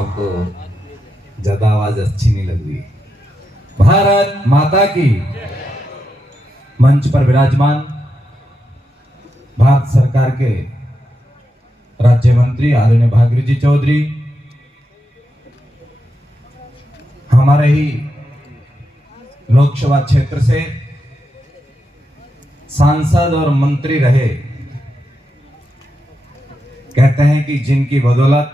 साहब को ज्यादा आवाज अच्छी नहीं लग रही। भारत माता की। मंच पर विराजमान भारत सरकार के राज्य मंत्री आदरणीय भागीरथ जी चौधरी, हमारे ही लोकसभा क्षेत्र से सांसद और मंत्री रहे, कहते हैं कि जिनकी बदौलत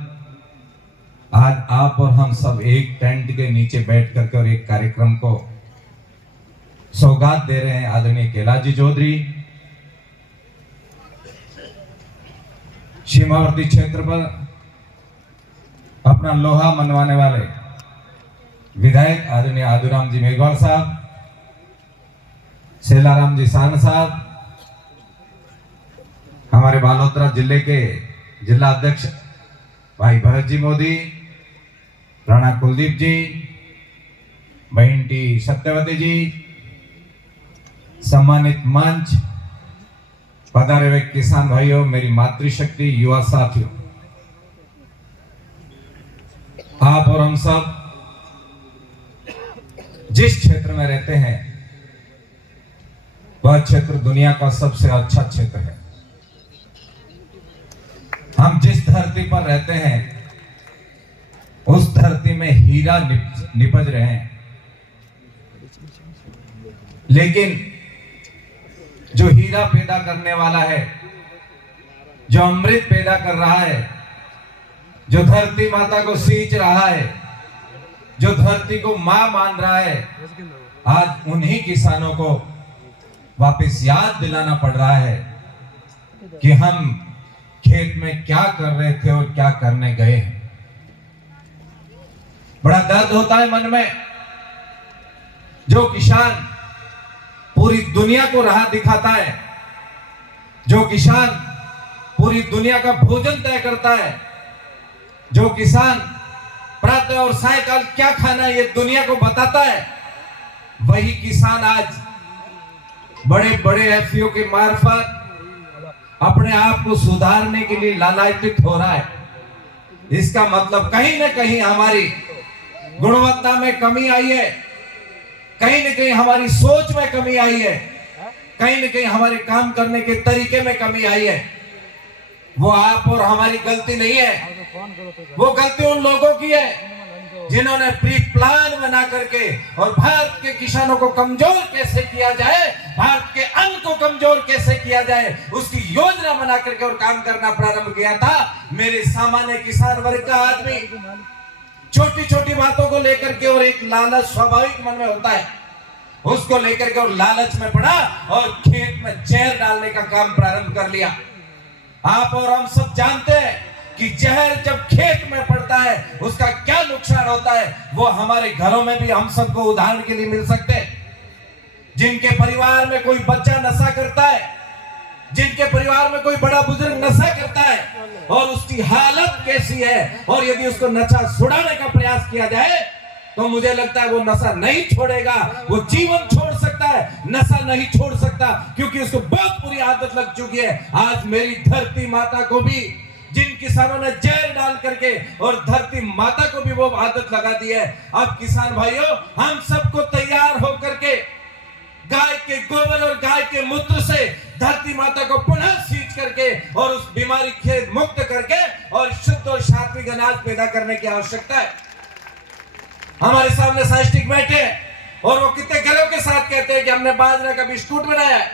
आज आप और हम सब एक टेंट के नीचे बैठ करके और एक कार्यक्रम को सौगात दे रहे हैं। आदरणीय कैलाश जी चौधरी सीमावर्ती क्षेत्र पर अपना लोहा मनवाने वाले विधायक आदरणीय आदुराम जी मेघवाल साहब, सेलाराम जी सारण साहब, हमारे बालोतरा जिले के जिला अध्यक्ष भाई भरत जी मोदी, राणा कुलदीप जी, बहन टी सत्यवती जी, सम्मानित मंच, पधारे हुए किसान भाइयों, मेरी मातृशक्ति युवा साथियों, आप और हम सब जिस क्षेत्र में रहते हैं वह क्षेत्र दुनिया का सबसे अच्छा क्षेत्र है। हम जिस धरती पर रहते हैं उस धरती में हीरा निपज रहे हैं, लेकिन जो हीरा पैदा करने वाला है, जो अमृत पैदा कर रहा है, जो धरती माता को सींच रहा है, जो धरती को मां मान रहा है, आज उन्हीं किसानों को वापस याद दिलाना पड़ रहा है कि हम खेत में क्या कर रहे थे और क्या करने गए हैं। बड़ा दर्द होता है मन में। जो किसान पूरी दुनिया को राह दिखाता है, जो किसान पूरी दुनिया का भोजन तय करता है, जो किसान प्रातः और सायकाल क्या खाना है ये दुनिया को बताता है, वही किसान आज बड़े बड़े एफपीओ के मार्फत अपने आप को सुधारने के लिए लालायित हो रहा है। इसका मतलब कहीं ना कहीं हमारी गुणवत्ता में कमी आई है, कहीं ना कहीं हमारी सोच में कमी आई है, कहीं ना कहीं हमारे काम करने के तरीके में कमी आई है। वो आप और हमारी गलती नहीं है, वो गलती उन लोगों की है जिन्होंने प्री प्लान बना करके और भारत के किसानों को कमजोर कैसे किया जाए, भारत के अन्न को कमजोर कैसे किया जाए, उसकी योजना बना करके और काम करना प्रारंभ किया था। मेरे सामान्य किसान वर्ग का आदमी छोटी छोटी बातों को लेकर के और एक लालच स्वाभाविक मन में होता है, उसको लेकर के और लालच में पड़ा और खेत में जहर डालने का काम प्रारंभ कर लिया। आप और हम सब जानते हैं कि जहर जब खेत में पड़ता है उसका क्या नुकसान होता है, वो हमारे घरों में भी हम सबको उदाहरण के लिए मिल सकते हैं। जिनके परिवार में कोई बच्चा नशा करता है, जिनके परिवार में कोई बड़ा बुजुर्ग नशा करता है और उसकी हालत कैसी है, और यदि उसको नशा छुड़ाने का प्रयास किया जाए तो मुझे लगता है वो नशा नहीं छोड़ेगा, वो जीवन छोड़ सकता है, नशा नहीं छोड़ सकता, क्योंकि उसको बहुत बुरी आदत लग चुकी है। आज मेरी धरती माता को भी जिन किसानों ने जहर डाल करके और धरती माता को भी वो आदत लगा दी है, अब किसान भाइयों हम सबको तैयार होकर के गाय के गोबर और गाय के मूत्र से धरती माता को पुनः सींच करके और उस बीमारी से मुक्त करके और शुद्ध और सात्विक अनाज पैदा करने की आवश्यकता है। हमारे सामने साइंटिस्ट बैठे हैं और वो कितने गर्व के साथ कहते हैं कि हमने बाजरे का बिस्कुट बनाया है,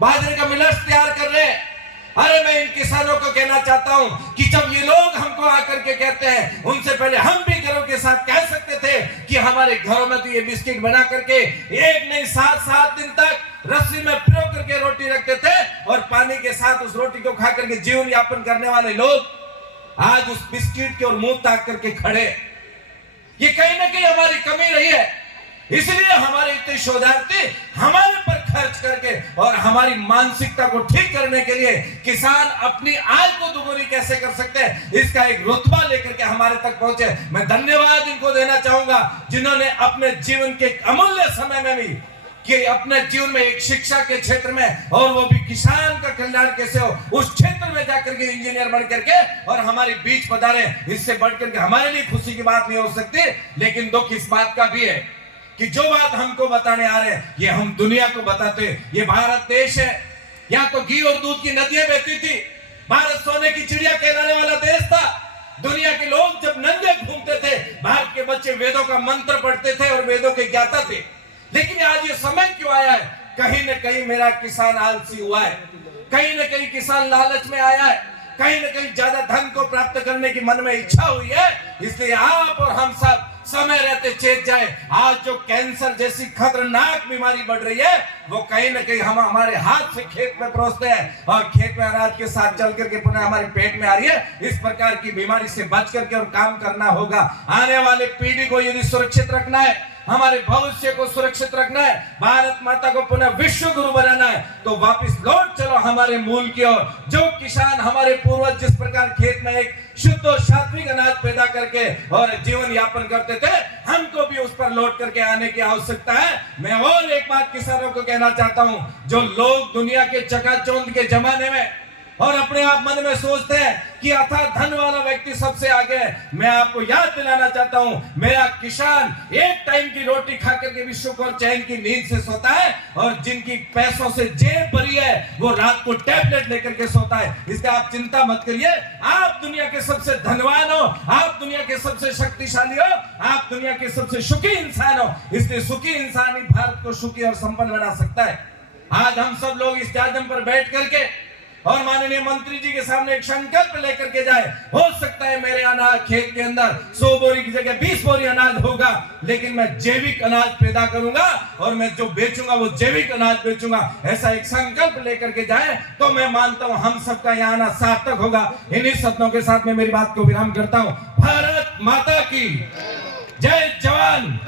बाजरे का मिलेट्स तैयार कर रहे हैं। अरे मैं इन किसानों को कहना चाहता हूं कि जब ये लोग हमको आकर के कहते हैं, उनसे पहले हम भी गर्व के साथ कह सकते थे कि हमारे घरों में तो ये बिस्किट बना करके एक नहीं 7 दिन तक रस्सी में पिरो करके रोटी रखते थे और पानी के साथ उस रोटी को खा करके जीवन यापन करने वाले लोग आज उस बिस्किट के और मुंह ताक करके खड़े। ये कहीं ना कहीं हमारी कमी रही है, इसलिए हमारे इतने शोधार्थी हमारे पर खर्च करके और हमारी मानसिकता को ठीक करने के लिए किसान अपनी आय को दुगुनी कैसे कर सकते हैं, इसका एक रुतबा लेकर के हमारे तक पहुंचे। मैं धन्यवाद इनको देना चाहूंगा जिन्होंने अपने जीवन के अमूल्य समय में भी कि अपने जीवन में एक शिक्षा के क्षेत्र में, और वो भी किसान का कल्याण कैसे हो, उस क्षेत्र में जाकर के इंजीनियर बन करके और हमारे बीच पधारे। इससे बढ़कर के हमारे लिए खुशी की बात नहीं हो सकती। लेकिन दुख इस बात का भी है कि जो बात हमको बताने आ रहे हैं, ये हम दुनिया को बताते। ये भारत देश है, यहाँ तो घी और दूध की नदियां बहती थी। भारत सोने की चिड़िया कहलाने वाला देश था। दुनिया के लोग जब नंगे घूमते थे, भारत के बच्चे वेदों का मंत्र पढ़ते थे और वेदों के ज्ञाता थे। लेकिन आज ये समय क्यों आया है? कहीं न कहीं मेरा किसान आलसी हुआ है, कहीं न कहीं किसान लालच में आया है, कहीं न कहीं ज्यादा धन को प्राप्त करने की मन में इच्छा हुई है। इसलिए आप और हम सब समय रहते चेत जाए। आज जो कैंसर जैसी खतरनाक बीमारी बढ़ रही है, वो कहीं न कहीं हम हमारे हाथ से खेत में परोसते हैं और खेत में अनाज के साथ चल करके पुनः हमारे पेट में आ रही है। इस प्रकार की बीमारी से बच करके और काम करना होगा। आने वाले पीढ़ी को यदि सुरक्षित रखना है, हमारे भविष्य को सुरक्षित रखना है, भारत माता को पुनः विश्व गुरु बनाना है, तो वापस लौट चलो हमारे मूल की ओर। जो किसान, हमारे पूर्वज जिस प्रकार खेत में एक शुद्ध और सात्विक अनाज पैदा करके और जीवन यापन करते थे, हमको भी उस पर लौट करके आने की आवश्यकता है। मैं और एक बात किसानों को कहना चाहता हूं, जो लोग दुनिया के चकाचौंध के जमाने में और अपने आप मन में सोचते हैं कि अथाह धन वाला व्यक्ति सबसे आगे है, मैं आपको याद दिलाना चाहता हूं, मेरा किसान एक टाइम की रोटी खा करके भी सुख और चैन की नींद से सोता है, और जिनकी पैसों से जेब भरी है वो रात को टैबलेट लेकर के सोता है। इसलिए आप चिंता मत करिए। आप दुनिया के सबसे धनवान हो, आप दुनिया के सबसे शक्तिशाली हो, आप दुनिया के सबसे सुखी इंसान हो। इसलिए सुखी इंसान ही भारत को सुखी और संपन्न बना सकता है। आज हम सब लोग इस जाजम पर बैठ करके और माननीय मंत्री जी के सामने एक संकल्प लेकर के जाए। हो सकता है मेरे अनाज खेत के अंदर 100 बोरी की जगह 20 बोरी अनाज होगा, लेकिन मैं जैविक अनाज पैदा करूंगा और मैं जो बेचूंगा वो जैविक अनाज बेचूंगा। ऐसा एक संकल्प लेकर के जाए तो मैं मानता हूं हम सबका यहाँ आना सार्थक होगा। इन्हीं शब्दों के साथ मैं मेरी बात को विराम करता हूं। भारत माता की जय। जवान